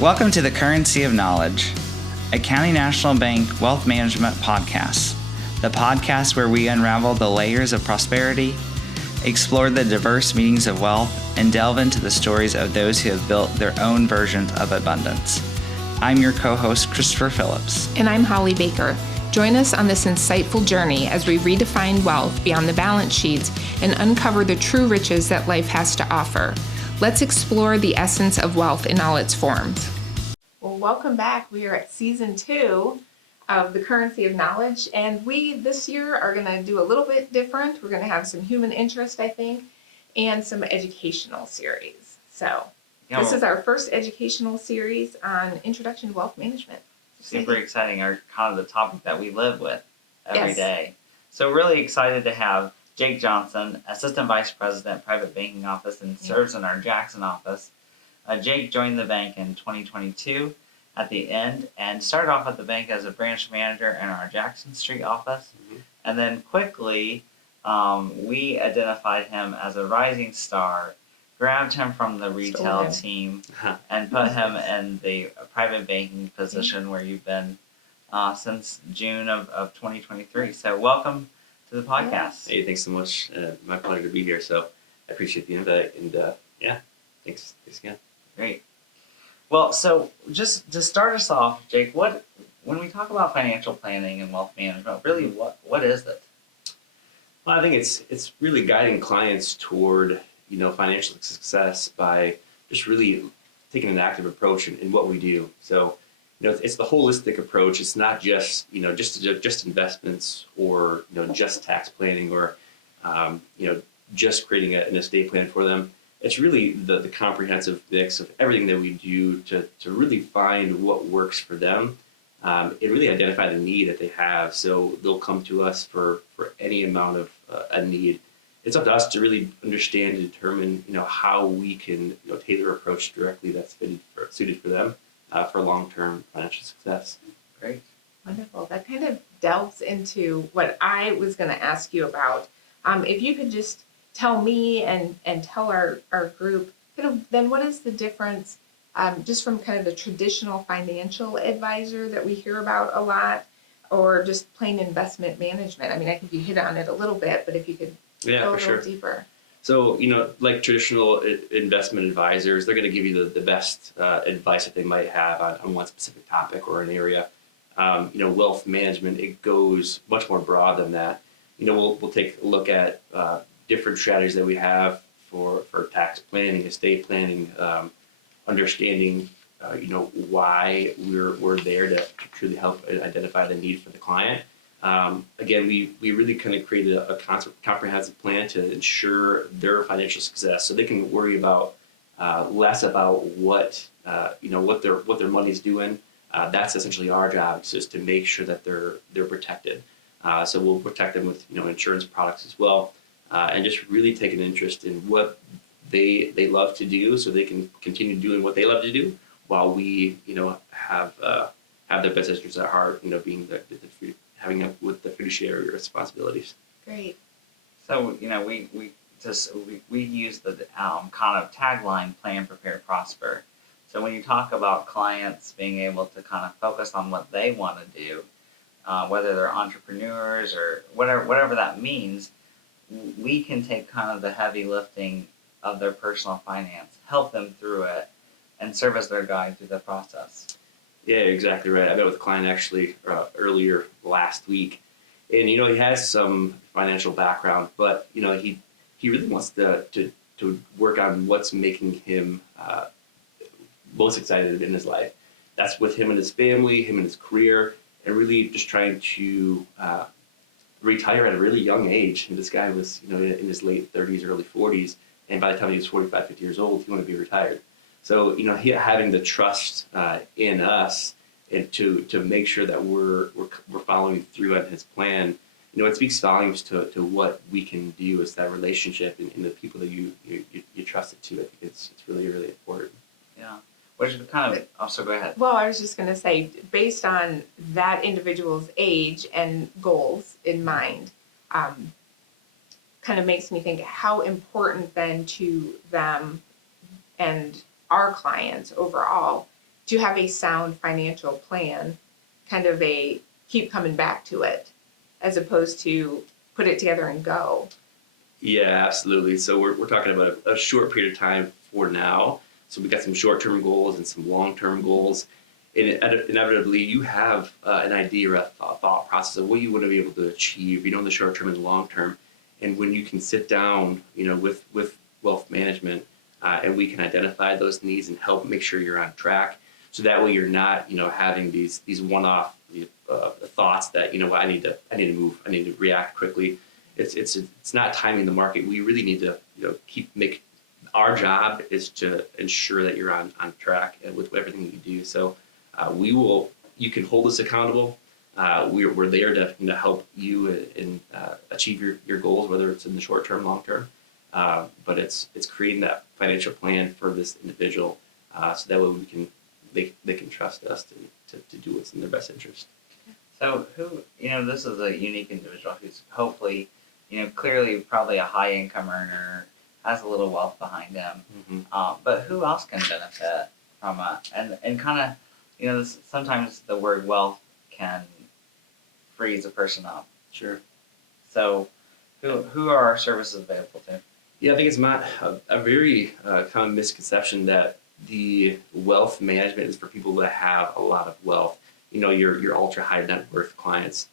Welcome to the Currency of Knowledge, a County National Bank wealth management podcast, the podcast where we unravel the layers of prosperity, explore the diverse meanings of wealth, and delve into the stories of those who have built their own versions of abundance. I'm your co-host, Christopher Phillips. And I'm Holly Baker. Join us on this insightful journey as we redefine wealth beyond the balance sheets and uncover the true riches that life has to offer. Let's explore the essence of wealth in all its forms. Well, welcome back. We are at season 2 of the Currency of Knowledge, and we this year are going to do a little bit different. We're going to have some human interest, I think, and some educational series. So this is our first educational series on Introduction to Wealth Management. Super exciting, our kind of the topic that we live with every day. So really excited to have Jake Johnson, Assistant Vice President, Private Banking Office, and serves in our Jackson office. Jake joined the bank in 2022 at the end and started off at the bank as a branch manager in our Jackson Street office. And then quickly, we identified him as a rising star, grabbed him from the retail team, and put him in the private banking position where you've been since June of 2023. So welcome to the podcast. Hey, thanks so much. My pleasure to be here. So I appreciate the invite, and thanks again. Great. Well, so just to start us off, Jake, when we talk about financial planning and wealth management, really what is it? Well, I think it's really guiding clients toward financial success by just really taking an active approach in what we do. So it's the holistic approach. It's not just just investments or just tax planning or just creating an estate plan for them. It's really the comprehensive mix of everything that we do to really find what works for them and really identify the need that they have. So they'll come to us for any amount of a need. It's up to us to really understand and determine how we can tailor approach directly that's suited for them for long-term financial success. Great. Wonderful. That kind of delves into what I was going to ask you about. If you could just tell me and tell our group, then what is the difference just from kind of the traditional financial advisor that we hear about a lot or just plain investment management? I mean, I think you hit on it a little bit, but if you could go a little deeper. So, like traditional investment advisors, they're going to give you the best advice that they might have on one specific topic or an area. Wealth management, it goes much more broad than that. We'll take a look at different strategies that we have for tax planning, estate planning, understanding, why we're there to truly help identify the need for the client. Again, we really kind of created a comprehensive plan to ensure their financial success, so they can worry about less about what their money's doing. That's essentially our job, is just to make sure that they're protected. So we'll protect them with insurance products as well, and just really take an interest in what they love to do, so they can continue doing what they love to do while we have their best interests at heart. Being having with the fiduciary responsibilities. Great. So we use the kind of tagline: plan, prepare, prosper. So when you talk about clients being able to kind of focus on what they want to do, whether they're entrepreneurs or whatever that means, we can take kind of the heavy lifting of their personal finance, help them through it, and serve as their guide through the process. Yeah, exactly right. I met with a client actually earlier last week, and he has some financial background, but he really wants to work on what's making him most excited in his life. That's with him and his family, him and his career, and really just trying to retire at a really young age. And this guy was in his late 30s, early 40s, and by the time he was 45, 50 years old, he wanted to be retired. So he having the trust in us and to make sure that we're following through on his plan, it speaks volumes to what we can do as that relationship and the people that you trust it to. I think it's really, really important. Yeah. Which kind of also go ahead. Well, I was just going to say, based on that individual's age and goals in mind, kind of makes me think how important then to them and our clients overall to have a sound financial plan, kind of a keep coming back to it, as opposed to put it together and go. Yeah, absolutely. So we're talking about a short period of time for now. So we've got some short-term goals and some long-term goals. And inevitably, you have an idea or a thought process of what you want to be able to achieve, in the short term and long term. And when you can sit down, with wealth management, and we can identify those needs and help make sure you're on track. So that way you're not, having these one-off thoughts that, I need to move, I need to react quickly. It's not timing the market. We really need to, our job is to ensure that you're on track with everything that you do. So you can hold us accountable. We're there to help you and achieve your goals, whether it's in the short term, long term. But it's creating that financial plan for this individual, so that way they can trust us to do what's in their best interest. So this is a unique individual who's hopefully, clearly probably a high income earner, has a little wealth behind him. Mm-hmm. But who else can benefit from and kind of, sometimes the word wealth can freeze a person up. Sure. So who are our services available to? Yeah, I think it's not a very common misconception that the wealth management is for people that have a lot of wealth. Your ultra high net worth clients,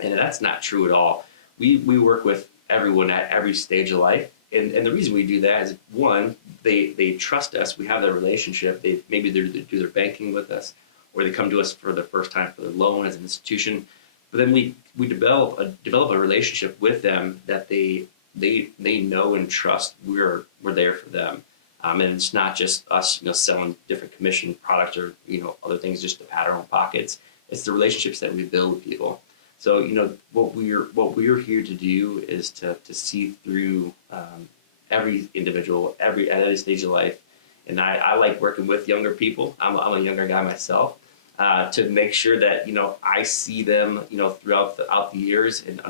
and that's not true at all. We work with everyone at every stage of life, and the reason we do that is, one, they trust us. We have that relationship. Maybe they do their banking with us, or they come to us for the first time for their loan as an institution. But then we develop a relationship with them that they know and trust we're there for them. And it's not just us, selling different commission products or, other things just to pat our own pockets. It's the relationships that we build with people. So, what we're here to do is to see through every individual, at every stage of life. And I like working with younger people. I'm a younger guy myself, to make sure that, I see them, throughout the years and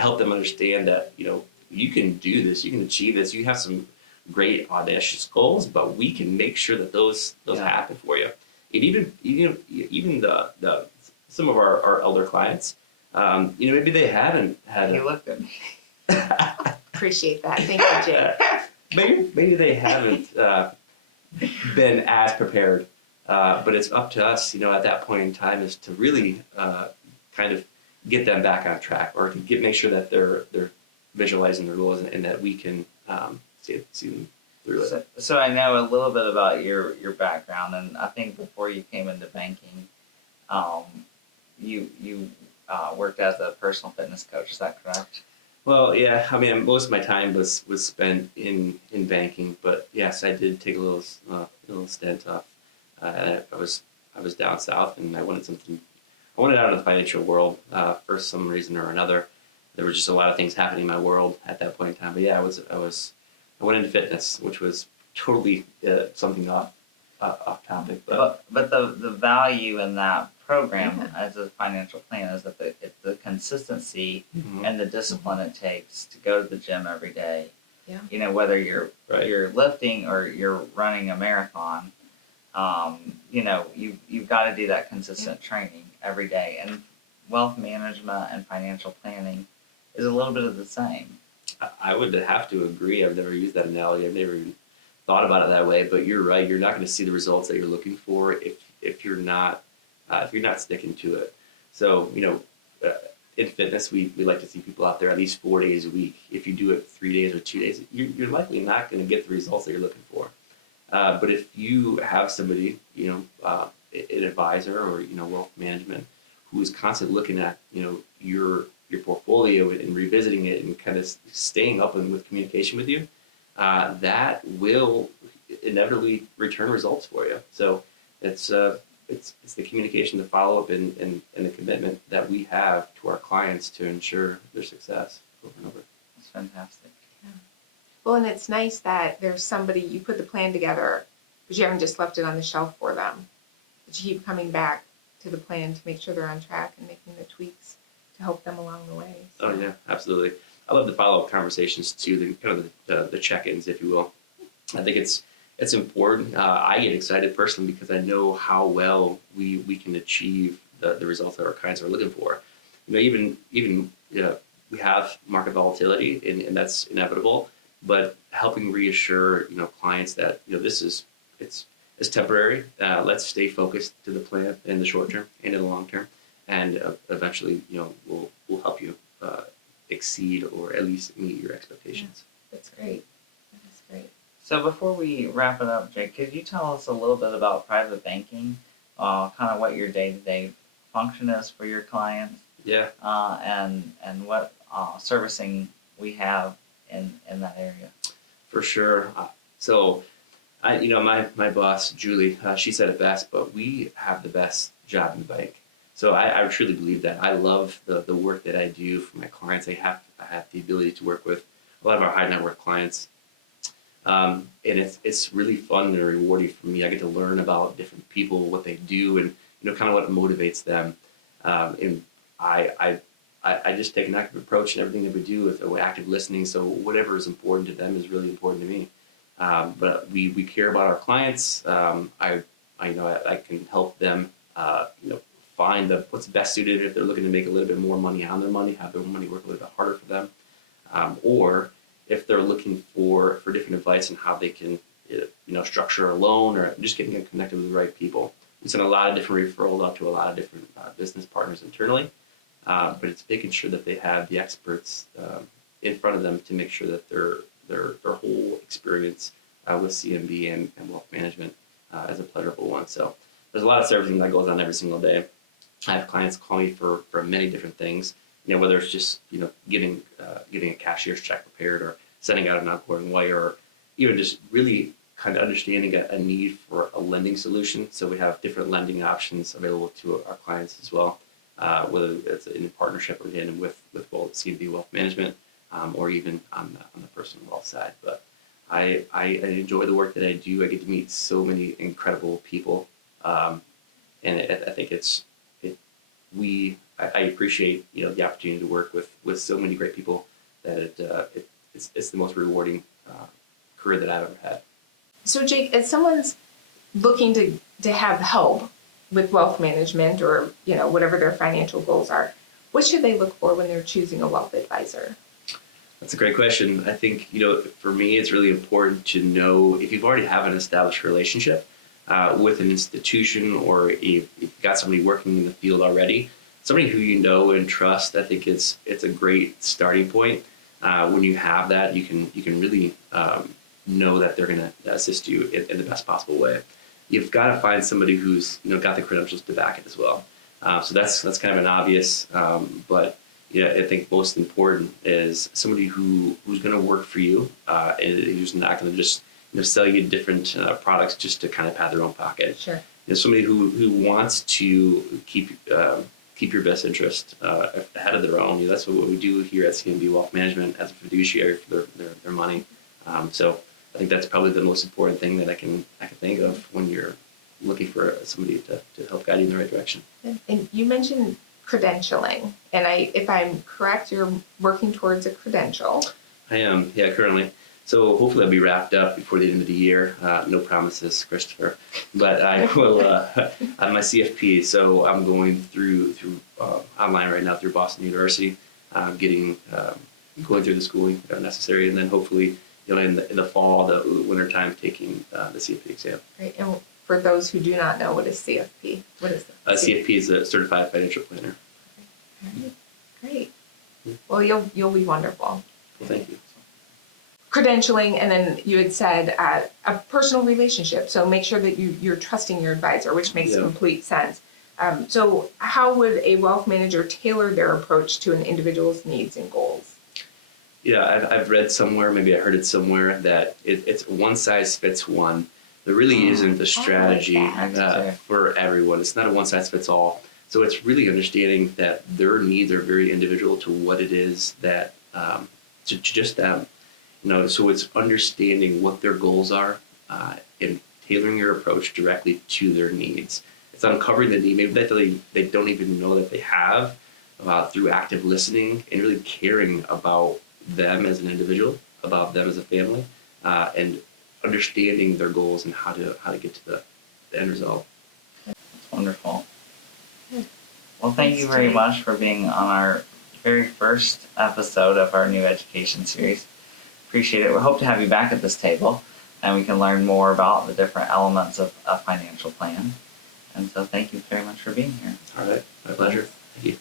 help them understand that, you can do this, you can achieve this. You have some great audacious goals, but we can make sure that those happen for you. And even the some of our elder clients, maybe they haven't had. He looked at me. Appreciate that. Thank you, Jay. Maybe they haven't been as prepared, but it's up to us, at that point in time, is to really kind of get them back on track, or to make sure that they're visualizing their goals, and that we can see them through it. So I know a little bit about your background, and I think before you came into banking, you worked as a personal fitness coach. Is that correct? Well, yeah. I mean, most of my time was spent in banking, but yes, I did take a little stint off. I was down south, and I wanted out of the financial world for some reason or another. There were just a lot of things happening in my world at that point in time. But yeah, I went into fitness, which was totally something off topic. But the value in that program as a financial plan is that it's the consistency and the discipline it takes to go to the gym every day. Yeah. Whether you're lifting or you're running a marathon, you've got to do that consistent training every day. And wealth management and financial planning is a little bit of the same. I would have to agree. I've never used that analogy. I've never even thought about it that way. But you're right. You're not going to see the results that you're looking for if you're not sticking to it. So in fitness, we like to see people out there at least 4 days a week. If you do it 3 days or 2 days, you're likely not going to get the results that you're looking for. But if you have somebody, an advisor or wealth management, who is constantly looking at your portfolio and revisiting it and kind of staying up with communication with you, that will inevitably return results for you. So it's the communication, the follow-up, and the commitment that we have to our clients to ensure their success over and over. That's fantastic. Yeah. Well, and it's nice that there's somebody, you put the plan together, but you haven't just left it on the shelf for them. But you keep coming back to the plan to make sure they're on track and making the tweaks to help them along the way. So. Oh yeah, absolutely. I love the follow-up conversations too, the check-ins, if you will. I think it's It's important. I get excited personally because I know how well we can achieve the results that our clients are looking for. Even we have market volatility, and that's inevitable. But helping reassure clients that it's temporary. Let's stay focused to the plan in the short term and in the long term, and eventually we'll help you exceed or at least meet your expectations. That's great. That's great. So before we wrap it up, Jake, could you tell us a little bit about private banking, kind of what your day-to-day function is for your clients, Yeah. and what servicing we have in that area? For sure. So, my boss, Julie, she said it best, but we have the best job in the bank. So I truly believe that. I love the work that I do for my clients. I have the ability to work with a lot of our high net worth clients. And it's really fun and rewarding for me. I get to learn about different people, what they do, and kind of what motivates them. And I just take an active approach in everything that we do with active listening. So whatever is important to them is really important to me. But we care about our clients. I can help them find what's best suited if they're looking to make a little bit more money on their money, have their money work a little bit harder for them, or if they're looking for different advice on how they can structure a loan or just getting connected with the right people. We send a lot of different referrals out to a lot of different business partners internally, but it's making sure that they have the experts in front of them to make sure that their whole experience with CNB and wealth management is a pleasurable one. So there's a lot of servicing that goes on every single day. I have clients call me for many different things, whether it's just getting a cashier's check prepared or sending out an outgoing wire, or even just really kind of understanding a need for a lending solution. So we have different lending options available to our clients as well, whether it's in partnership again with both CNB Wealth Management or even on the personal wealth side. But I enjoy the work that I do. I get to meet so many incredible people, and I think I appreciate the opportunity to work with so many great people that it's the most rewarding career that I've ever had. So Jake, as someone's looking to have help with wealth management or whatever their financial goals are, what should they look for when they're choosing a wealth advisor? That's a great question. I think for me, it's really important to know if you've already have an established relationship with an institution, or if you've got somebody working in the field already, somebody who you know and trust. I think it's a great starting point. When you have that, you can really know that they're going to assist you in the best possible way. You've got to find somebody who's got the credentials to back it as well. So that's kind of an obvious, but I think most important is somebody who's going to work for you and who's not going to just sell you different products just to kind of pad their own pocket. Sure. Somebody who wants to keep your best interest ahead of their own. That's what we do here at CNB Wealth Management as a fiduciary for their money. So I think that's probably the most important thing that I can think of when you're looking for somebody to help guide you in the right direction. And you mentioned credentialing, and if I'm correct, you're working towards a credential. I am, yeah, currently. So hopefully I'll be wrapped up before the end of the year. No promises, Christopher. But I will have my CFP. So I'm going through online right now through Boston University, going through the schooling necessary, and then hopefully in the fall, the winter time, taking the CFP exam. Right. And for those who do not know, what is CFP? What is that? CFP is a Certified Financial Planner. Okay. Great. Well, you'll be wonderful. Well, thank you. Credentialing, and then you had said a personal relationship. So make sure that you're trusting your advisor, which makes complete sense. So how would a wealth manager tailor their approach to an individual's needs and goals? Yeah, I've read somewhere, maybe I heard it somewhere, that it's one size fits one. There really isn't a strategy for everyone. It's not a one size fits all. So it's really understanding that their needs are very individual to what it is that to just them. So it's understanding what their goals are and tailoring your approach directly to their needs. It's uncovering the need maybe that they don't even know that they have through active listening and really caring about them as an individual, about them as a family, and understanding their goals and how to get to the end result. That's wonderful. Well, thank you very Jake. much for being on our very first episode of our new education series. Appreciate it. We hope to have you back at this table, and we can learn more about the different elements of a financial plan. And so thank you very much for being here. All right, my pleasure. Thank you.